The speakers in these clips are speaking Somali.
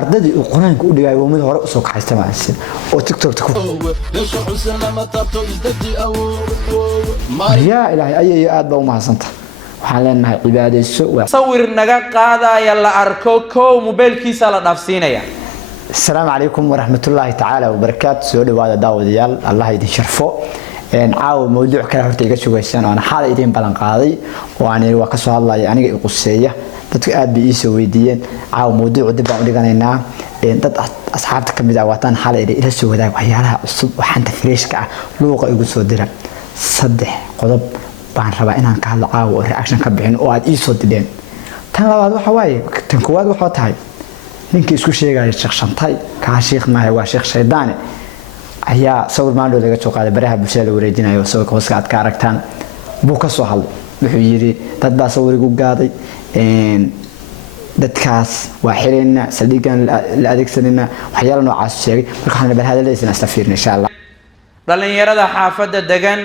ardadii uu quraanka u dhigay oo mid hore u soo kaxaystay maasin oo TikTok ku ya ilaahay ayay aad baa u mahadsantahay waxaan leenahay cibaadayso sawir naga qaadaya la arko koow mobilkiisa la dhaafsiinaya. السلام عليكم ورحمة الله تعالى وبركاته سؤال وهذا داود ديال الله يدين شرفه عاو موضوع كلا هرتي جالس ويسان أنا حالة يدين بلان قاضي وأنا وقصوا الله يعني قصية تتقاد بيسوي ويدين عاو موضوع دبا ودقنا دad asxaabta kamid ah waatan xalay ila soo wadaag waxyaalaha cusub waxaan tafreeshka luuqa igu soo dira saddex qodob baan rabaa inaan ka hadlo caaw oo reaction ka bixin oo aad ii soo dideen tan labaad waxa waaye tan koowaad waxa tahay ninka isku sheegay Sheekh Shantay ka sheekh maahay waa Sheekh Shaydaane ayaa sawir maandho laga soo qaaday baraha bulshada wareejinayo sawirka hooska aad ka aragtaan buu ka soo hadlay wuxuu yiri dad baa sawirigu gaaday dadkaas waa xirina sadiigan la adeegsanina waxyaalo noocaas sheegay marka waxaan bal hadaleysna istafiirna insha Allah dhalinyarada xaafada degan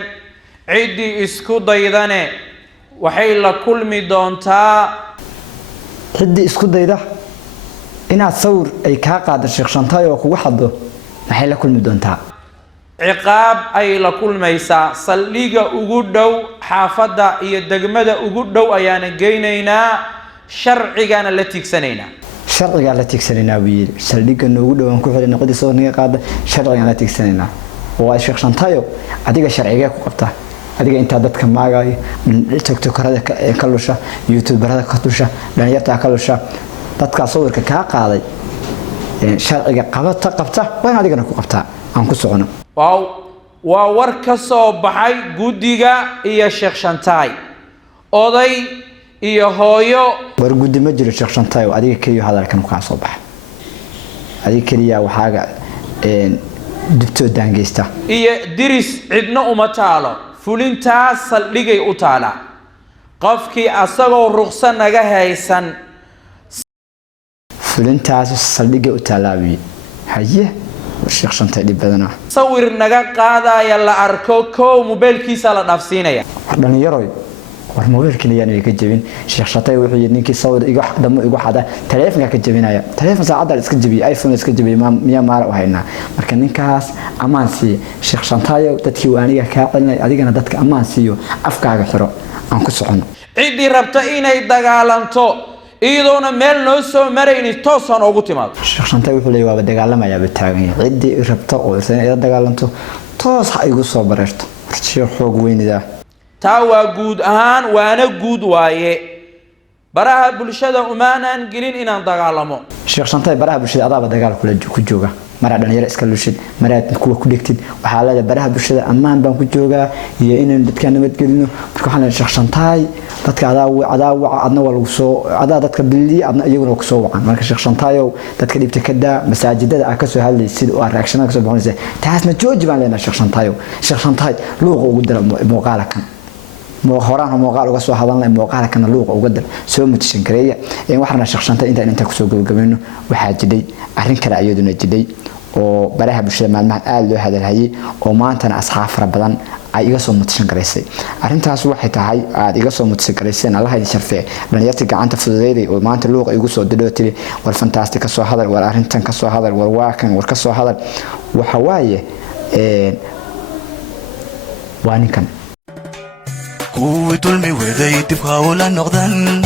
ciidii isku daydane waxay la kulmi doontaa ciidii isku dayda inaad sawir ay ka qaado Sheekh Shantay oo kugu xado maxay la kulmi doontaa ciqaab ay la kulmaysaa saldhiga ugu dhow xaafada iyo degmada ugu dhow ayaana geynaynaa sharcigaana la tiigsanayna sharciga la tiigsanayna wiil saldhiga ugu dhow aan ku xirina qodi soo naga qaada sharciga la tiigsanayna oo Sheekh Shantay adiga sharciga ku qabta adiga inta dadka maagay TikTokerada ka lusha YouTuberada ka lusha dhalinyarta ka lusha dadka sawirka ka qaaday sharciga qabta waan adigana ku qabta aan ku socono waa war ka soo baxay gudiga iyo Sheekh Shantay oday iyo hooyo war gudi ma jiro Sheekh Shantay oo adiga kaliya hadalkan ka soo baxay adiga kaliya waxaaga dibto daangeysta iyo diris cidna uma taalo fulintaas saldhigay u taala qofkii asagoo ruqsan naga haysan fulintaas saldhigay u taalaawi haye Sheekh Shantay dibadana sawir naga qaadaya la arko koow mobilkiisa la dhaafsiinaya dhalinyaro war mobilkii yaan ka jabin Sheekh Shantay wuxuu yiri ninkii sawir iga damo igu xada taleefanka ka jabinaya taleefan saacada iska jabiyo iPhone iska jabiyo miya maara u haynaa marka ninkaas amaan si Sheekh Shantay dadkii waaniga ka qilnay adigana dadka amaan siiyo afkaaga xiro aan ku socono cidii rabta inay dagaalanto iidoona meel noo soo marayni toosan ugu timaado Sheekh Shantay wuxuu leeyahay dagaalamaya bataagan cidii rabta oo inay dagaalanto toos ha igu soo bareerto Sheekh xoog weynida taa waa guud ahaan waana guud waaye baraha bulshada umaanan gelin inaan dagaalamo Sheekh Shantay baraha bulshada adaaba dagaal ku jooga mara dhalinyaro iska lushid mara kuwa ku dhigtid waxa la baraha bulshada amaan baan ku joogaa iyo inaan dadka nabad gelino marka waxaan Sheekh Shantay dadka adna walagu soo dadka billi adna iyaguna ku soo wacan marka Sheekh Shantay dadka dhibta ka daa masaajidada ka soo hadlay sida oo reaction ka soo baxaysa taasna jooji baan leenahay Sheekh Shantay luuqa ugu dara muuqaalkan horaan muuqaal uga soo hadalnay muuqaalkan luuqa uga dar soo mutishan gareeya waxaana Sheekh Shantay inta ku soo gabagabayno waxa jiday arrin kale ayaduna jiday oo baraha bulshada maalmahan aad loo hadalhayay oo maantana asxaab fara badan ay iga soo mutishan gareysay arrintaas waxay tahay aad iga soo mutishan gareyseen Allah idin sharfee dhalinyarta gacanta fududeeyay oo maanta luuqa igu soo didhootay war fantastic ka soo hadal war arrintan ka soo hadal war waakan war ka soo hadal waxa waaye waa ninkan هو دولمي وذي تبقى ولا نقدن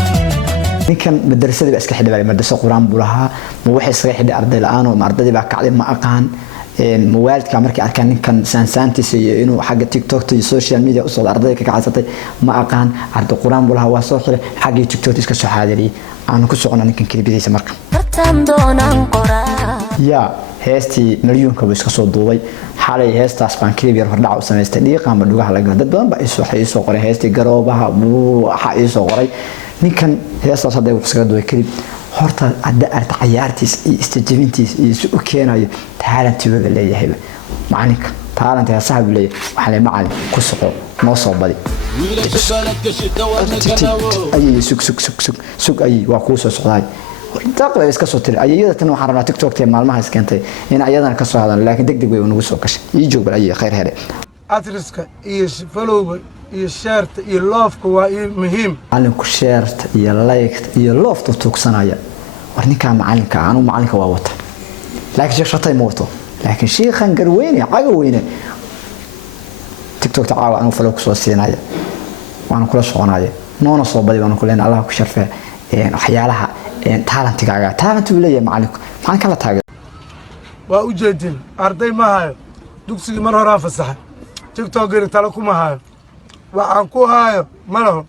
ninkan madrasada iska xidhay madrasa quraan buu lahaa ma waxay iska xidhay arday la'aan oo ardayda baa kacday ma aqaan mawaalidka markii arkaan ninkan saansaantiisa iyo inuu xagga TikTok iyo social media u soo ardayda ka kacsatay ma aqaan arday quraan buu lahaa waa soo xiray xagga TikTok iska soo xaadiriyay aan ku socono ninkan kalibidiisa marka ya heestii milyoonka iska soo duubay xalay heestaas baan kaliib yar hordhac u sameystay dhiiqaan ba dhugaha laga dad badan ba ay soo qoray heestii garoobaha waxa ay soo qoray ninkan heestaas hadda uu iska duubay kaliib horta adda arta ciyaartiis iyo istijabintiis iyo soo keenayo talent wada leeyahay macalinka talent ya sahab leeyahay waxa la macalin ku soco noo soo badi ay sug ay waa ku soo socday taqriiban iska soo tiray ayayada tan waxaan rabnaa TikTok tii maalmaha iskentay in ayadana ka soo hadal laakiin degdeg way ugu soo gashay ii joog bal ay khayr hele adreska iyo follow iyo share iyo love waa muhiim alinku share iyo like iyo love tuugsanaya warninka macalinka aanu macalinka waa wata laakiin sheekh shatay mooto laakiin sheekhan garweyne caga weyne tiktok tacaawa aanu falo ku soo siinaya waan kula soconaya noona soo badi waan ku leenahay Allah ku sharfay waxyaalaha talantigaaga talent uu leeyahay macalinku maxaan kala taagay waa u jeedin arday ma hayo dugsiga mar hore fasaxay tiktok gari tala kuma hayo waxaan ku hayo ma laho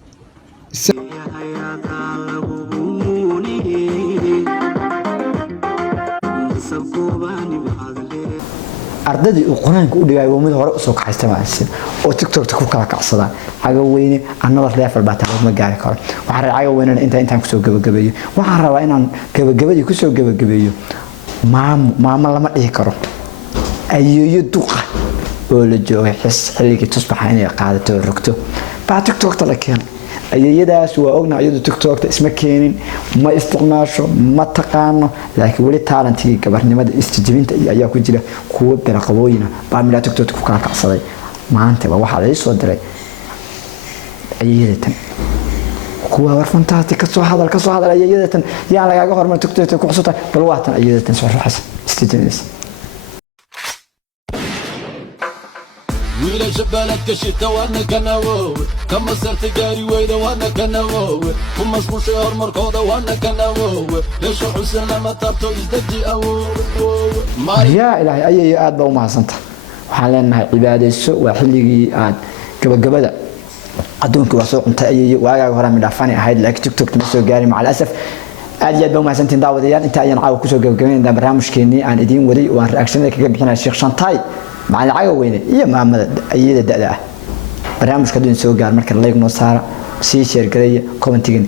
ardadii uu quraanka u dhigay waa mid hore u soo kaxaystay maasin oo tiktok ku kala kacsadaan caga weyne another level baa taa ma gaari karo waxaan rabaa caga weyne intaan ku soo gabagabeeyo waxaan rabaa inaan gabagabadii ku soo gabagabeeyo maama lama dhihi karo ayeeyo duqa oo la joogay xilligii tusbaxa inay qaadato rogto baa tiktok la keen ayeeyadaas waa ogna iyadu tiktok isma keenin ma isticmaasho ma taqaano laakiin wali talentii gabarnimada istijibinta ayaa ku jira kuwa biraqabooyina baa mid tiktok ku kala kacsaday maanta waxa la soo diray ayeeyadatan kuwa war fantastic ka soo hadal ayeeyadatan yaa lagaga hormar tiktok ku xusata bal waatan ayeeyadatan soo raxas istijibinaysa ويلا شبالك كشتا وانا كناوو كما صرت قاري ويدا وانا كناوو كما اسمو شهر مركوضة وانا كناوو ليش حسن لما طابتو ازدجي او يا إلهي أي آد بو معصنت وحالنا عبادة السوء وحلقي آد قبل أدونك وسوق انت أي واقع هرا من دافاني هاي لك تيك توك تمسو قاري مع الأسف aad iyo aad baa mahadsantiin daawadayaal inta ayaan caawa ku soo gabagabeynaa barnaamijkeenii aan idin waday oo aan reaction kaga bixinay Sheekh Shantaay macallin caga weyne iyo maamada ayada da'da ah barnaamijka dun soo gaar marka like noo saara sii share gareeya commentigan